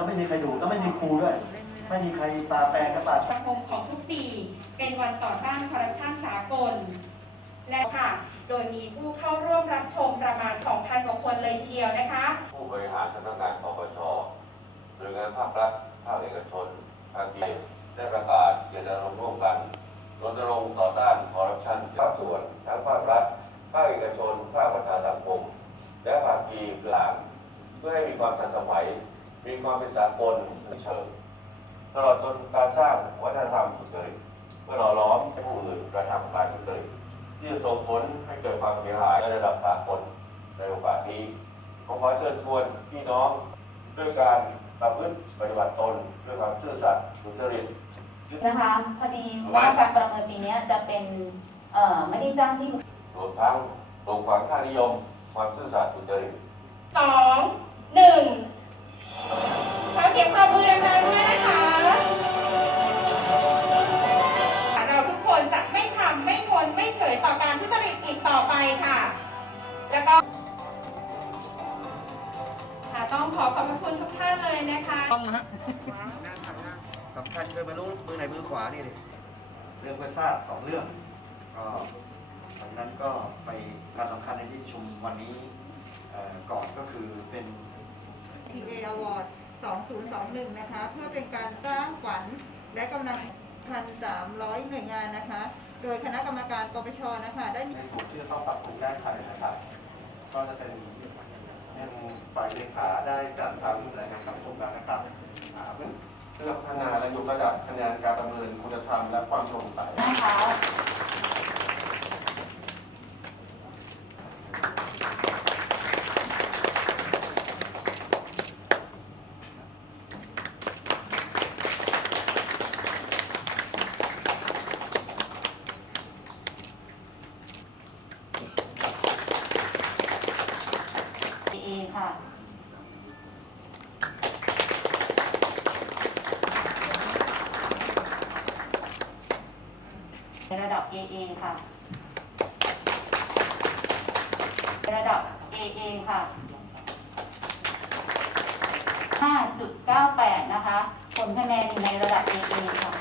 แล้วไม่มีใครดูแล้วไม่มีครูด้วย ไม่มีใครตาแปลงก็ตาสมาคมของทุกปี เป็นวันต่อต้านคอร์รัปชันสากล และค่ะ โดยมีผู้เข้าร่วมรับชมประมาณ 2,000 กว่าคนเลยทีเดียวนะคะ ผู้บริหารสำนักงานปปชหน่วยงานภาครัฐ ภาคเอกชนภาคที่ได้ประกาศเจตนารมณ์ร่วมกันรณรงค์ต่อต้านคอร์รัปชันภาคส่วนทั้งภาครัฐ ภาคเอกชน ภาคประชาสังคม และภาคีกลาง เพื่อให้มีความทันสมัย มีความเป็นสากลเชิงตลอดจนการสร้างวัฒนธรรมสุจริตเพื่อหล่อล้อมให้ผู้อื่นกระทำการทุจริตที่จะส่งผลให้เกิดความเสียหายในระดับสากลในโอกาสนี้ผมขอเชิญชวนพี่น้องด้วยการประพฤติปฏิบัติตนด้วยความซื่อสัตย์สุจริตนะคะพอดีว่าการประเมินปีเนี้ยจะเป็นเอ่อไม่ได้จ้างที่รวมทั้งปลูกฝังค่านิยม ความซื่อสัตย์สุจริตสองหนึ่ง ค่ะ แล้วก็ค่ะต้องขอขอบพระคุณทุกท่านเลยนะคะ ต้องนะฮะสำคัญเลยไม่รู้มือไหนมือขวานี่ดิเรื่องก็ทราบสองเรื่อง ก็ดังนั้นก็ไปการสำคัญในที่ประชุมวันนี้เอ่อก่อนก็คือเป็น TA Award 2021 นะคะ เพื่อเป็นการสร้างฝันและกำลัง 1,300 หน่วยงานนะคะ โดยคณะกรรมการปปชนะคะได้มีในส่วนที่จะต้องปรับปรุงแก้ไขนะครับ ก็จะเป็นยังฝ่ายเลขาได้จัดทำรายงานสังคมแล้วนะครับอ่าเพื่อเพื่อพัฒนาและยกระดับคะแนนการประเมินคุณธรรมและความโปร่งใสนะคะ เอ ค่ะในระดับ AA ค่ะในระดับ AA ค่ะ 5.98 นะคะ ผลคะแนนอยู่ในระดับ AA ค่ะ